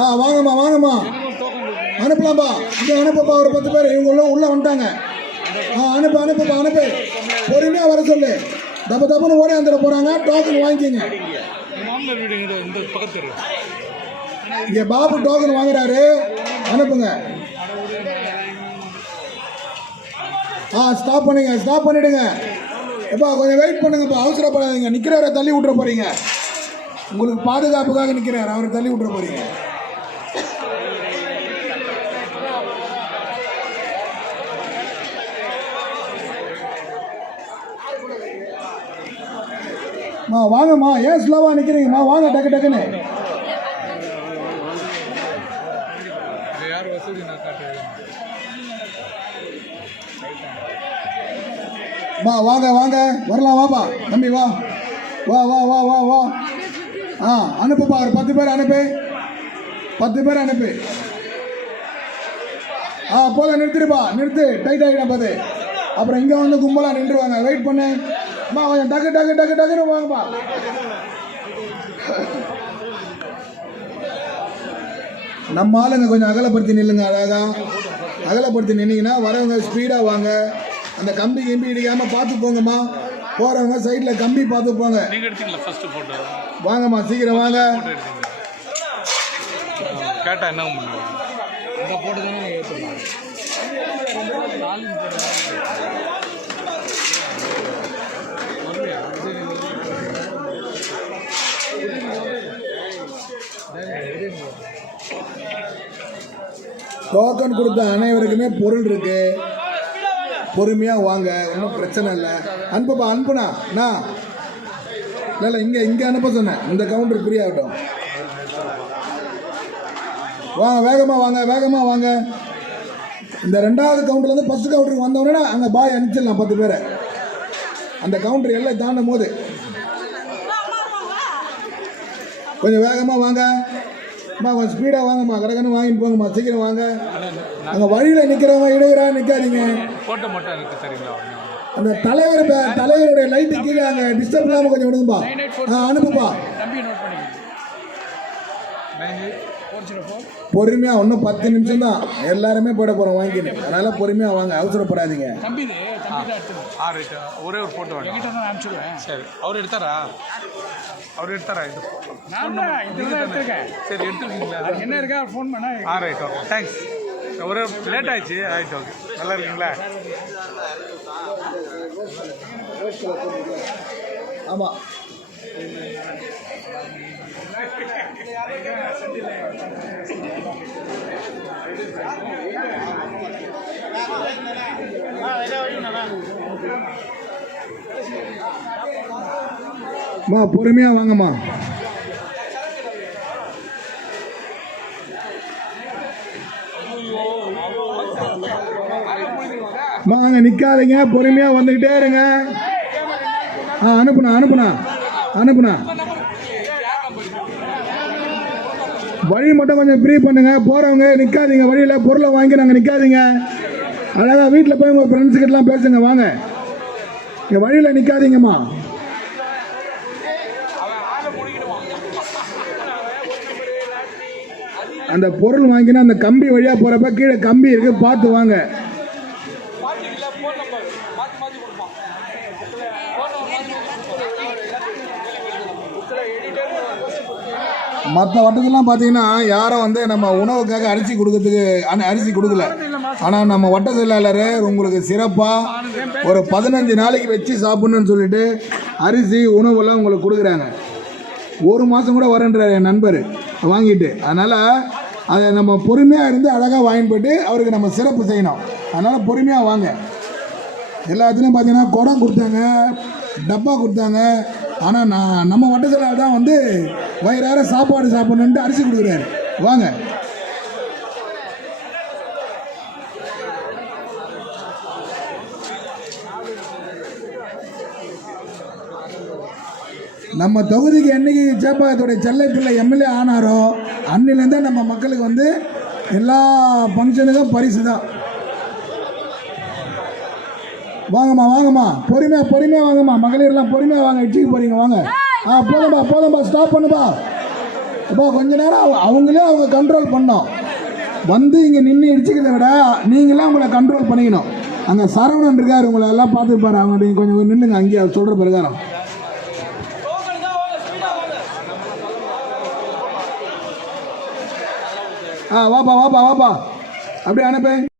ஆ வாங்கம்மா வாங்கம்மா. அனுப்பலாம்ப்பா. இங்கே அனுப்பப்பா ஒரு பத்து பேர். இவங்களும் உள்ளே வந்துட்டாங்க. ஆ அனுப்பு அனுப்புப்பா அனுப்பு. பொறுமையாக வர சொல்லு. தப்பு தப்புன்னு ஓடி வந்துட போகிறாங்க டோக்கன் வாங்கிக்கிங்க. இங்கே பாபு டோக்கன் வாங்குறாரு. அனுப்புங்க. ஆ ஸ்டாப் பண்ணுங்க ஸ்டாப் பண்ணிவிடுங்க எப்பா கொஞ்சம் வெயிட் பண்ணுங்கப்பா அவசரப்படாதீங்க. நிற்கிறவரை தள்ளி விட்டுற போறீங்க. உங்களுக்கு பாதுகாப்புக்காக நிற்கிறார் அவரை தள்ளி விட்டுற போகிறீங்க மா வாங்கம்மா. ஏன் ஸ்லோவாக நிற்கிறீங்கம்மா வாங்க டக்கு டக்குன்னு. யார் வசதி நான் காட்டுறேன்? வா வாங்க வாங்க. வரலாம் வாப்பா. தம்பி வா. வா வா வா வா வா. ஆ அனுப்புப்பா. ஒரு பத்து பேர் அனுப்பு. பத்து பேர் அனுப்பு. ஆ போதும். நிறுத்திடுப்பா. நிறுத்து. டைட் ஆகிடும் பார்த்து அப்புறம் இங்கே வந்து கும்பலாக நின்றுவாங்க. வெயிட் பண்ணு. அம்மா கொஞ்சம் டக்கு டக்கு டக்கு டக்குன்னு வாங்கப்பா நம்ம ஆளுங்க கொஞ்சம் அகலப்படுத்தி நில்லுங்க அழகா. அகலப்படுத்தி நின்னீங்கன்னா வரவங்க ஸ்பீடாக வாங்க. அந்த கம்பி கிம்பி இடிக்காமல் பார்த்து போங்கம்மா. போகிறவங்க சைடில் கம்பி பார்த்து போங்க. நீங்க எடுத்தீங்களா ஃபர்ஸ்ட் போட்டோ வாங்கம்மா சீக்கிரம் வாங்க. கேட்டா என்ன பண்ணுவோம் இந்த போட்டோ தானே ஏற்றுவோம் டோக்கன் கொடுத்த அனைவருக்குமே பொருள் இருக்கு. பொறுமையாக வாங்க ஒன்றும் பிரச்சனை இல்லை. அனுப்புப்பா அனுப்புனா நான் இல்லை இல்லை இங்கே இங்கே அனுப்ப சொன்னேன். இந்த கவுண்டர் ஃப்ரீ ஆகட்டும். வாங்க வேகமாக வாங்க வேகமாக வாங்க. இந்த ரெண்டாவது கவுண்டர்லேருந்து ஃபஸ்ட்டு கவுண்டருக்கு வந்தவொடனே அங்கே பாய் அனுப்பிச்சிடலாம் பத்து பேரை. அந்த கவுண்டர் எல்லாம் தாண்டும் போது. கொஞ்சம் வேகமாக வாங்க. அம்மா கொஞ்சம் ஸ்பீடாக வாங்கம்மா கடகன்னு வாங்கிட்டு போங்கம்மா சீக்கிரம் வாங்க. அங்கே வழியில் நிற்கிறவங்க இடையூறா நிற்காதீங்க போட்டோ மட்டும் எனக்கு தெரியுங்களா அந்த தலைவர் தலைவருடைய லைட்டு கீழே அங்கே டிஸ்டர்ப் இல்லாமல் கொஞ்சம் விடுங்கப்பா. ஆ அனுப்புப்பா தம்பி நோட் பண்ணிக்கோங்க நைன் ஃபோர் ஜீரோ ஃபோர் பொறுமையாக இன்னும் பத்து நிமிஷம் தான். எல்லாருமே போட போகிறோம் வாங்கிக்கணும் அதனால் பொறுமையாக வாங்க அவசரப்படாதீங்க. ஒரே ஒரு போட்டோ வேணும். என்கிட்ட தான் அனுப்பிச்சுடுவேன். சரி. அவர் எடுத்தாரா? அவர் எடுத்தாரா? இது சரி எடுத்துருக்கீங்களா? என்ன இருக்கா? ஃபோன் பண்ணா ஆ ரைட் ஓகே தேங்க்ஸ் ஒரு லேட் ஆயிடுச்சு. ரைட் ஓகே நல்லா இருக்கீங்களா? ஆமாம் மா பொறுமையாக வாங்கம்மா. வாங்க நிக்காதீங்க பொறுமையா பொறுமையாக வந்துக்கிட்டே இருங்க. ஆ அனுப்புனா அனுப்புனா அனுப்புண்ணா. வழி மட்டும் கொஞ்சம் ஃப்ரீ பண்ணுங்க. போகிறவங்க நிற்காதீங்க வழியில் பொருளை வாங்கி நாங்கள் நிற்காதீங்க அழகாக வீட்டில் போய் உங்கள் ஃப்ரெண்ட்ஸ்கிட்டலாம் பேசுங்க. வாங்க. இங்கே வழியில் நிற்காதீங்கம்மா அந்த பொருள் வாங்கினா அந்த கம்பி வழியாக போகிறப்ப கீழே கம்பி இருக்குது பார்த்து வாங்க. மற்ற வட்டத்துலாம் பார்த்தீங்கன்னா யாரும் வந்து நம்ம உணவுக்காக அரிசி கொடுக்கறதுக்கு அரிசி கொடுக்கல. ஆனால் நம்ம வட்ட செயலாளர் உங்களுக்கு சிறப்பாக ஒரு பதினஞ்சு நாளைக்கு வச்சு சாப்பிட்ணுன்னு சொல்லிட்டு அரிசி உணவெல்லாம் உங்களுக்கு கொடுக்குறாங்க. ஒரு மாதம் கூட வரன்றார் என் நண்பர் வாங்கிட்டு. அதனால் அதை நம்ம பொறுமையாக இருந்து அழகாக வாங்கிட்டு போயிட்டு அவருக்கு நம்ம சிறப்பு செய்யணும். அதனால் பொறுமையாக வாங்க. எல்லாத்துலேயும் பார்த்தீங்கன்னா குடம் கொடுத்தாங்க டப்பா கொடுத்தாங்க ஆனால் நான் நம்ம வட்டத்தில் தான் வந்து வயிறார சாப்பாடு சாப்பிடணுன்ட்டு அரிசி கொடுக்குறாரு. வாங்க. நம்ம தொகுதிக்கு என்னைக்கு சேப்பாக்கத்துடைய செல்லை பிள்ளை எம்எல்ஏ ஆனாரோ அன்னிலேருந்தே நம்ம மக்களுக்கு வந்து எல்லா ஃபங்க்ஷனுக்கும் பரிசு தான் வாங்கம்மா வாங்கம்மா. பொறுமையாக பொறுமையாக வாங்கம்மா. மகளிர்லாம் பொறுமையாக வாங்க இட்லிக்கு போகிறீங்க வாங்க. ஆ போதும்பா போதும்பா ஸ்டாப் பண்ணுப்பா. அப்பா கொஞ்ச நேரம் அவங்க- அவங்களே அவங்க கண்ட்ரோல் பண்ணோம். வந்து இங்கே நின்று இடிச்சுக்கிறத விட நீங்களாம் உங்களை கண்ட்ரோல் பண்ணிக்கணும். அங்கே சரவணன் இருக்கார் உங்களை எல்லாம் பார்த்துருப்பாரு அவங்க நீங்கள் கொஞ்சம் நின்றுங்க அங்கேயே அவர் சொல்கிற பிரகாரம். ஆ வாப்பா வாப்பா வாப்பா. அப்படியே அனுப்பு.